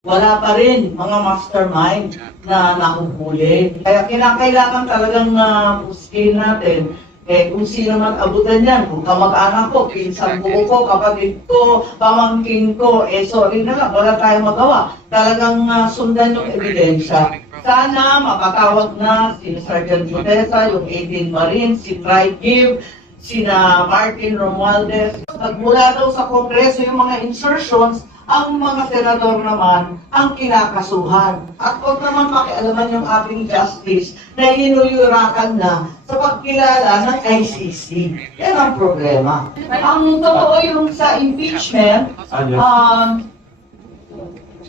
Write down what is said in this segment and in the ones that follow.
wala pa rin mga mastermind na nakuhuli. Kaya kinakailangan talagang puskin natin kung sino man abutan yan, kung kamag-anak ko, pinsan buo ko, kapatid ko, pamangkin ko, sorry na lang, wala tayong magawa. Talagang sundan yung ebidensya. Sana mapatawag na si Sergeant Gutesa, yung 18 Marines, si Trigiv, sina Martin Romualdez. Nagmula daw sa Kongreso yung mga insertions, ang mga senador naman ang kinakasuhan. At huwag naman pakialaman yung ating justice na inuyurakan na sa pagkilala ng ICC. Yan ang problema. Ang totoo yung sa impeachment,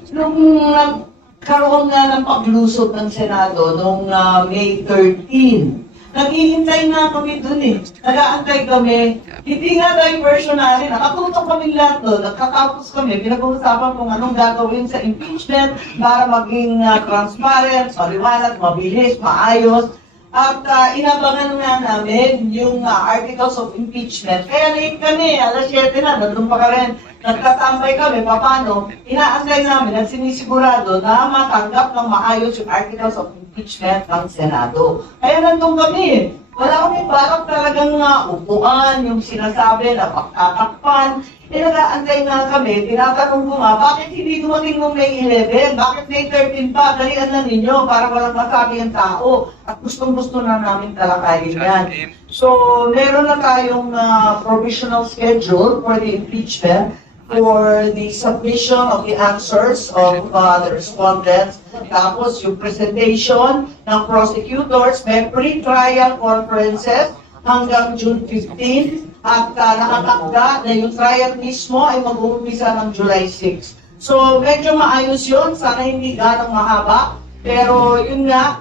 nung nagkaroon nga ng paglusot ng Senado noong May 13, naghihintay na kami dun nag-aantay kami. Hindi nga diversionary, nakatutok kami lahat doon, nagkatapos kami, pinag-uusapan kung anong gagawin sa impeachment para maging transparent, maliwanag, mabilis, maayos. At inabangan nga namin yung articles of impeachment. Kaya late kami, alas 7 na, nandun pa ka rin. Nagtatambay kami, paano? Inaantay namin at sinisigurado na matanggap ng maayos yung articles of impeachment ng Senado. Kaya nandun kami. Wala kami balak talagang upuan, yung sinasabi na pagtatakpan. Nag-aantay nga kami, tinatanong ko nga, bakit hindi dumating nung May 11? Bakit May 13 pa? Dalian na ninyo para walang masabi ang tao. At gustong-gusto na namin talakayin yan. So, meron na tayong provisional schedule for the impeachment for the submission of the answers of the respondents. Tapos yung presentation ng prosecutors, may pre-trial conferences hanggang June 15 at nakatakda na yung trial mismo ay mag-uumpisa ng July 6. So medyo maayos yun, sana hindi ganong mahaba, pero yun nga,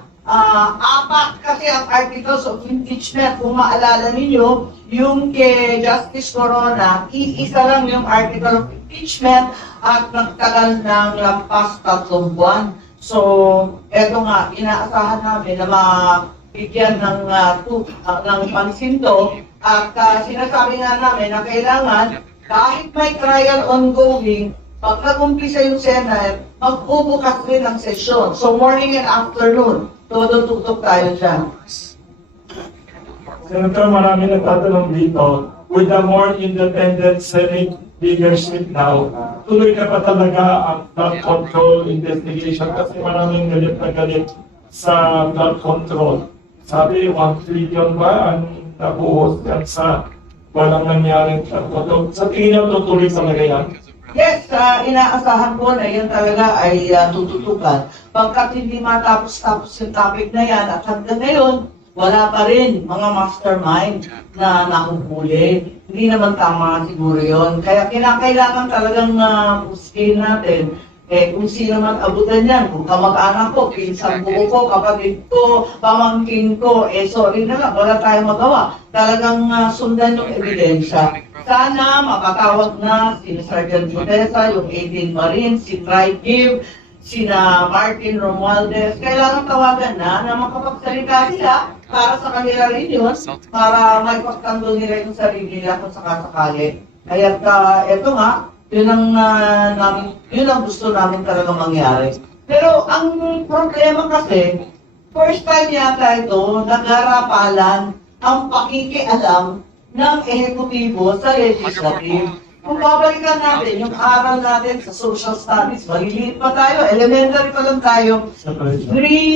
apat kasi ang articles of impeachment. Kung maalala ninyo, yung kay Justice Corona, iisa lang yung article of impeachment at nagtagal ng lampas 3 buwan. So, eto nga, inaasahan namin na mabigyan ng pansin to. At sinasabi nga namin na kailangan, kahit may trial ongoing, pag nag-umpisa yung Senate, magbubukas rin ang sesyon. So, morning and afternoon, todo tutok tayo dyan. Senator, marami nagtatanong dito, with the more independent Senate leadership now, tuloy na pa talaga ang flood control investigation kasi maraming galit na galit sa flood control. Sabi, 1 trillion ba ang nabuhos yan sa walang nangyaring flood control? Sa tingin niyo, tutuloy talaga yan? Yes, inaasahan ko na yan talaga ay tututukan. Pagkat hindi matapos-tapos yung topic na yan at hanggang ngayon, wala pa rin mga mastermind na nakuhuli. Hindi naman tama siguro yun. Kaya kinakailangan talagang puskin natin kung sino man abutan yan. Kung kamag-anak ko, pinsan buo ko, kapatid ko, pamangkin ko, sorry na lang, wala tayong magawa. Talagang sundan yung ebidensya. Sana mapatawag na si Sergeant Gutesa, yung 18 Marines, si Trigiv, sina Martin Romualdez. Kailangan tawagan na makapagsalita sila para sa kanila rin yun, para may pagtanggol nila yung sarili nila kung sakasakali. Kaya eto nga, yun ang gusto namin talaga mangyari. Pero ang problema kasi, first time yata ito, nagarapalan ang pakikialam ng ehekutibo sa legislative. Kung babalikan natin yung aral natin sa social studies, maliliit pa tayo, elementary pa lang tayo, 3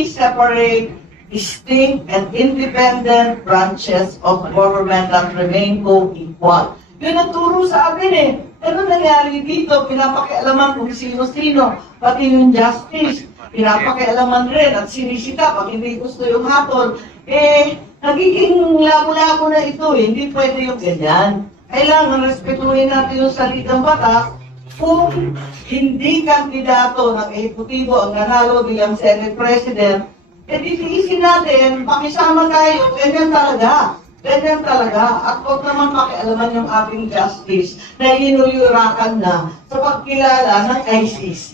separate, distinct and independent branches of government that remain co-equal. Yun ang turo sa atin Ano nangyari dito? Pinapakialaman kung sino-sino, pati yung justice, pinapakialaman rin at sinisita pag hindi gusto yung hatol. Nagiging labo-labo na ito hindi pwede yung ganyan. Kailangan respetuhin natin yung salitang batas. Kung hindi kandidato ng ehekutibo ang nanalo bilang Senate President, titiisin natin, pakisama tayo, ganyan talaga. Ganyan talaga. At huwag naman pakialaman yung ating justice na inuyurakan na sa pagkilala ng ICC.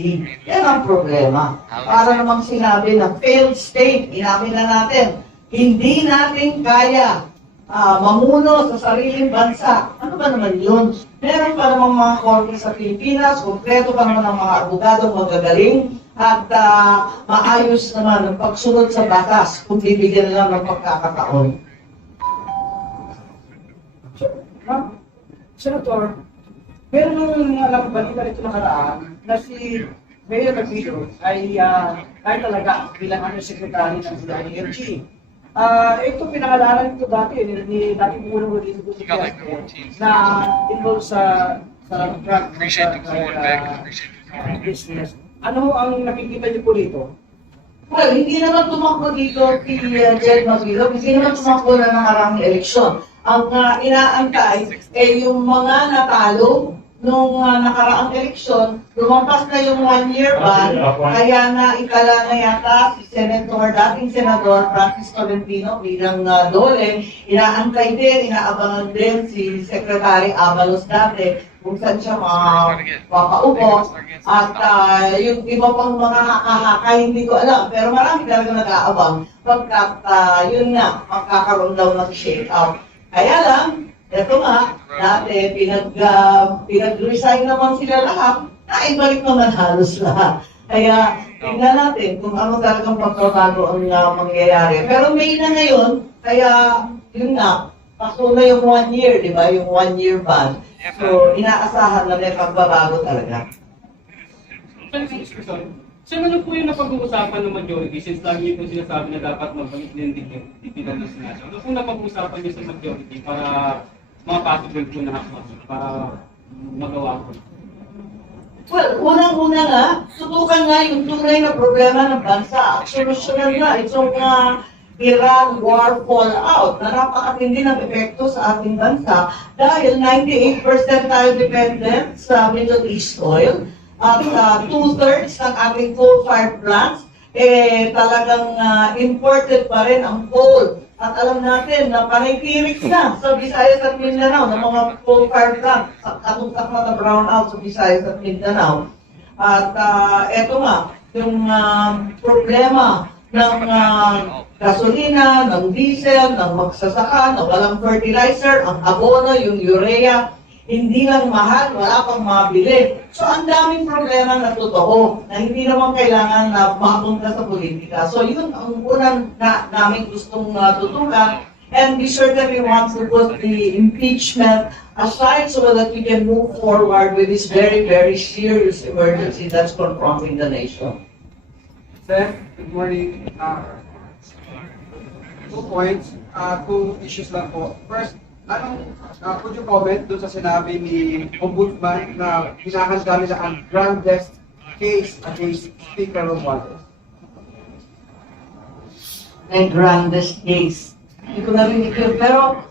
Yan ang problema. Para namang sinabi na failed state, inamin na natin, hindi natin kaya mamuno sa sariling bansa. Ano ba naman yun? Meron pa namang mga korte sa Pilipinas, kompleto pa naman ang mga abogadong magagaling, at maayos naman ang pagsunod sa batas kung bibigyan lang ng pagkakataon. Senator, meron nung alam balita rito nakaraan na si Mayor Naguido ay kahit talaga bilang undersecretary ng DILG. Ito pinangalanan ito dati ni dating Pangulong Rodrigo Duterte na involved sa drug business. Ano ang nakikita niyo po dito? Well, hindi naman tumakbo dito si Jed Maguilo, hindi naman tumakbo na nakarang eleksyon. Ang inaantay ay yung mga natalo nung nakaraang eleksyon, lumampas na yung 1-year ban, kaya na itala na yata si dating Senador Francis Tolentino bilang dole, inaantay din, inaabangan din si Secretary Abalos dati, kung saan siya makaupo, at yung iba pang mga haka-haka, hindi ko alam, pero marami talaga nag-aabang, pagkat yun nga, magkakaroon daw ng shake-out. Kaya lang, eto nga, dati pinag-resign naman sila lahat, naibalik naman halos lahat. Kaya tingnan natin kung ano talagang pagbabago ang mangyayari. Pero May na ngayon, kaya yun nga, paso na yung 1 year, di ba? Yung 1-year ban. So, inaasahan na may pagbabago talaga. So, ano po yung napag-uusapan ng majority since lagi po sinasabi na dapat magbalik din dito ng Senado? Ano po napag-uusapan niyo sa majority para mga possible po na hakbang para magawa ko? Well, unang-una nga, subukan nga yung tunay na problema ng bansa. Solusyonan nga itong Iran war fallout na napakatindi ng epekto sa ating bansa dahil 98% tayo dependent sa Middle East oil at 2/3 ng ating coal-fired plants talagang imported pa rin ang coal. At alam natin na panay-tirik na sa Visayas at Mindanao ng mga coal-fired plants, katungtak na brownout sa Visayas at Mindanao. At eto nga, yung problema ng gasolina, ng diesel, ng magsasaka, na walang fertilizer, ang abono, yung urea, hindi lang mahal, wala pang mabili. So ang daming problema na totoo na hindi naman kailangan na mapunta sa politika. So yun ang unang namin gustong tutukan, and we certainly want to put the impeachment aside so that we can move forward with this very, very serious emergency that's confronting the nation. Sir, good morning. 2 points, 2 issues lang po. First, could you comment doon sa sinabi ni Ombudsman na hinahanda nila ang grandest case against Speaker Romualdez? The grandest case. Hindi ko narinig yun. Pero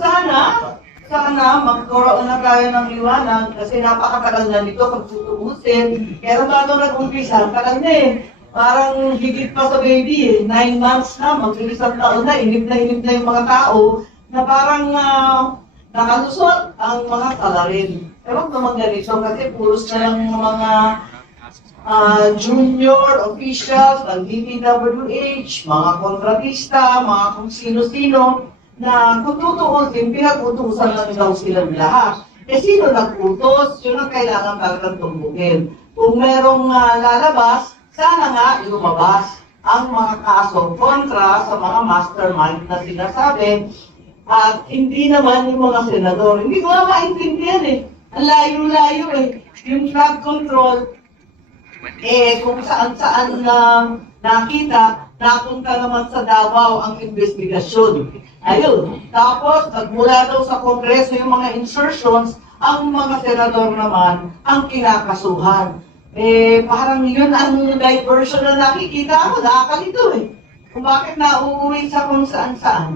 sana magkaroon na tayo ng liwanag kasi napakatagal na nito pag tutubusin. Pero bago nag-umpisa, tagal na eh. Parang higit pa sa baby eh. 9 months na, mag-isang taon na, inip na yung mga tao na parang nakalusot ang mga salarin. Ewan naman ganito kasi puros na lang mga junior officials ng DPWH, mga kontratista, mga kung sino-sino, na kung tutuusin, pinag-utusan lang daw silang lahat. Eh sino nag-utos? Yun ang kailangan talagang tumbukin. Kung merong lalabas, sana nga lumabas ang mga kasong kontra sa mga mastermind na sinasabi. At hindi naman yung mga senador. Hindi ko na maintindihan eh. Ang layo-layo eh. Yung flood control, kung saan-saan nakita, napunta naman sa Davao ang investigasyon. Ayun. Tapos, nagmula daw sa Kongreso yung mga insertions, ang mga senador naman ang kinakasuhan. Parang yun ang diversion na nakikita ko, nakakalito eh. Kung bakit nauuwi sa kung saan-saan.